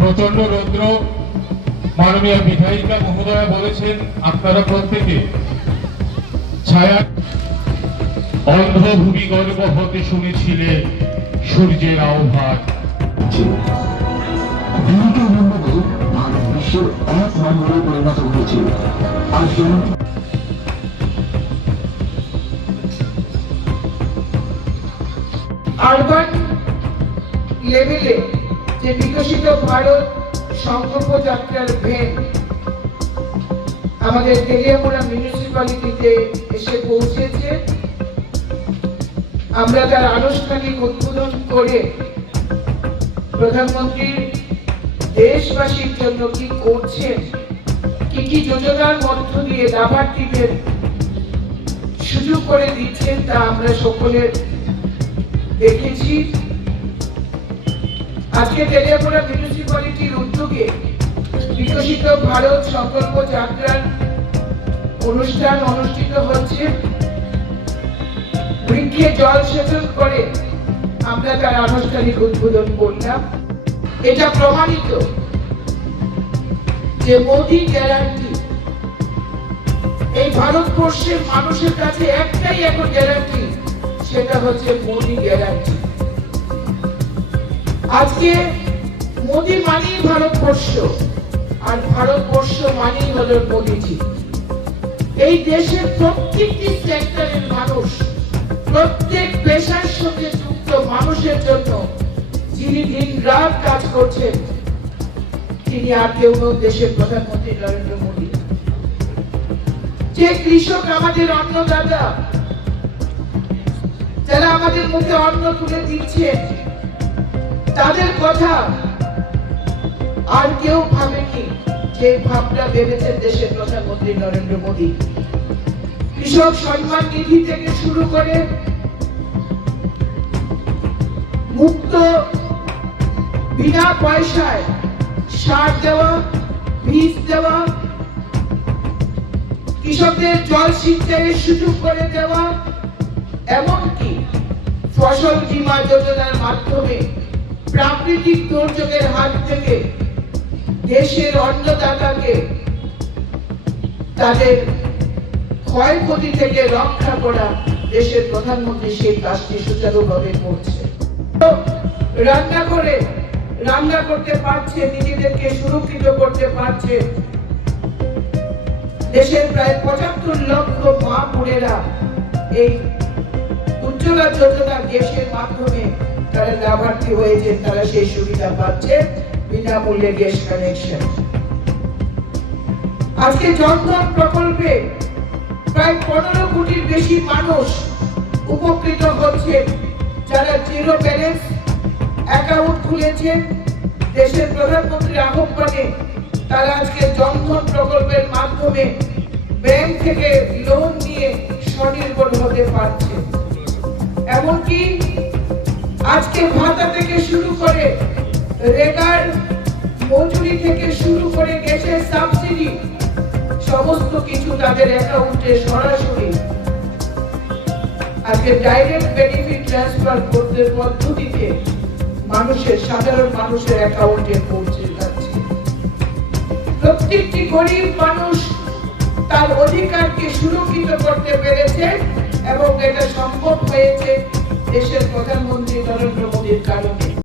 প্রচন্ড রৌদ্র। মাননীয় বিধায়িকা মহোদয়া বলেছেন আপনারা প্রত্যেকে ছায়া অন্ধ ভূমিগর্ভ হতে শুনেছিলে সূর্যের আহ্বান। ভারত বিশ্বের এক নম্বরে পরিণত হয়েছে। আর আরবান লেভেলে যে বিকশিত ভারত সংকল্প যাত্রার ভেন আমাদের তেলিয়ামুড়া মিউনিসিপ্যালিটিতে এসে পৌঁছেছে, আমরা তার আনুষ্ঠানিক উদ্বোধন করে প্রধানমন্ত্রী দেশবাসীর জন্য কি করছেন, কি কি যোজনার মধ্য দিয়ে লাভার্থীদের সুযোগ করে দিচ্ছেন তা আমরা সকলে দেখেছি। আজকে তেলিয়ামুড়া মিউনিসিপ্যালিটির উদ্যোগে বিকশিত ভারত সংকল্প যাত্রার অনুষ্ঠান অনুষ্ঠিত হচ্ছে। বৃক্ষে জল সেচন করে আমরা তার আনুষ্ঠানিক উদ্বোধন করলাম। এটা প্রমাণিত যে মোদি গ্যারান্টি, এই ভারতবর্ষের মানুষের কাছে একটাই এখন গ্যারান্টি, সেটা হচ্ছে মোদি গ্যারান্টি। আজকে মোদি মানেই ভারতবর্ষ, আর ভারতবর্ষ মানেই হলো মোদিজি। এই দেশের প্রত্যেকটি সেক্টরের মানুষ, প্রত্যেক পেশার সঙ্গে যুক্ত মানুষের জন্য যিনি দিন রাত কাজ করছেন, তিনি আর কেউ নন, দেশের প্রধানমন্ত্রী নরেন্দ্র মোদী। যে কৃষক আমাদের অন্নদাতা, যারা আমাদের মুখে অন্ন তুলে দিচ্ছে, তাদের কথা আর কেউ ভাবেনি, যে ভাবনা ভেবেছেন দেশের প্রধানমন্ত্রী নরেন্দ্র মোদী। কৃষক সম্মান নিধি থেকে শুরু করে মুক্ত বিনা পয়সায় সার দেওয়া, বীজ দেওয়া, কৃষকদের জল সিঞ্চাইয়ের সুযোগ করে দেওয়া, এমনকি ফসল বীমা যোজনার মাধ্যমে প্রাকৃতিক দুর্যোগের হাত থেকে দেশের অন্নদাতাকে তাদের ক্ষয়ক্ষতি থেকে রক্ষা করা, দেশের প্রধানমন্ত্রী সেই কাজটি সুচারুভাবে করছে। রান্না করতে পারছে, নিজেদেরকে সুরক্ষিত করতে পারছে। দেশের প্রায় ৭৫ লক্ষ মা বোনেরা এই উজ্জ্বলা যোজনা গ্যাসের মাধ্যমে তারা লাভার্থী হয়েছে, তারা সেই সুবিধা পাচ্ছে, বিনামূল্যে গ্যাস কানেকশন। আজকে জনধন প্রকল্পে প্রায় ১৫ কোটির বেশি মানুষ উপকৃত হচ্ছে, যারা জিরো ব্যালেন্স অ্যাকাউন্ট খুলেছেন। দেশের প্রধানমন্ত্রীর আহ্বানে তারা আজকে জনধন প্রকল্পের মাধ্যমে ব্যাংক থেকে লোন নিয়ে স্বনির্ভর হতে পারছে। এমনকি আজকে ভাতা থেকে শুরু করে রেগার মজুরি থেকে শুরু করে গ্যাসের সাবসিডি, সমস্ত কিছু তাদের অ্যাকাউন্টে সরাসরি আজকে ডাইরেক্ট বেনিফিট ট্রান্সফার করতে পদ্ধতিতে সাধারণ মানুষের অ্যাকাউন্টে পৌঁছে যাচ্ছে। প্রত্যেকটি গরিব মানুষ তার অধিকারকে সুরক্ষিত করতে পেরেছে, এবং এটা সম্ভব হয়েছে দেশের প্রধানমন্ত্রী নরেন্দ্র মোদীর কারণে।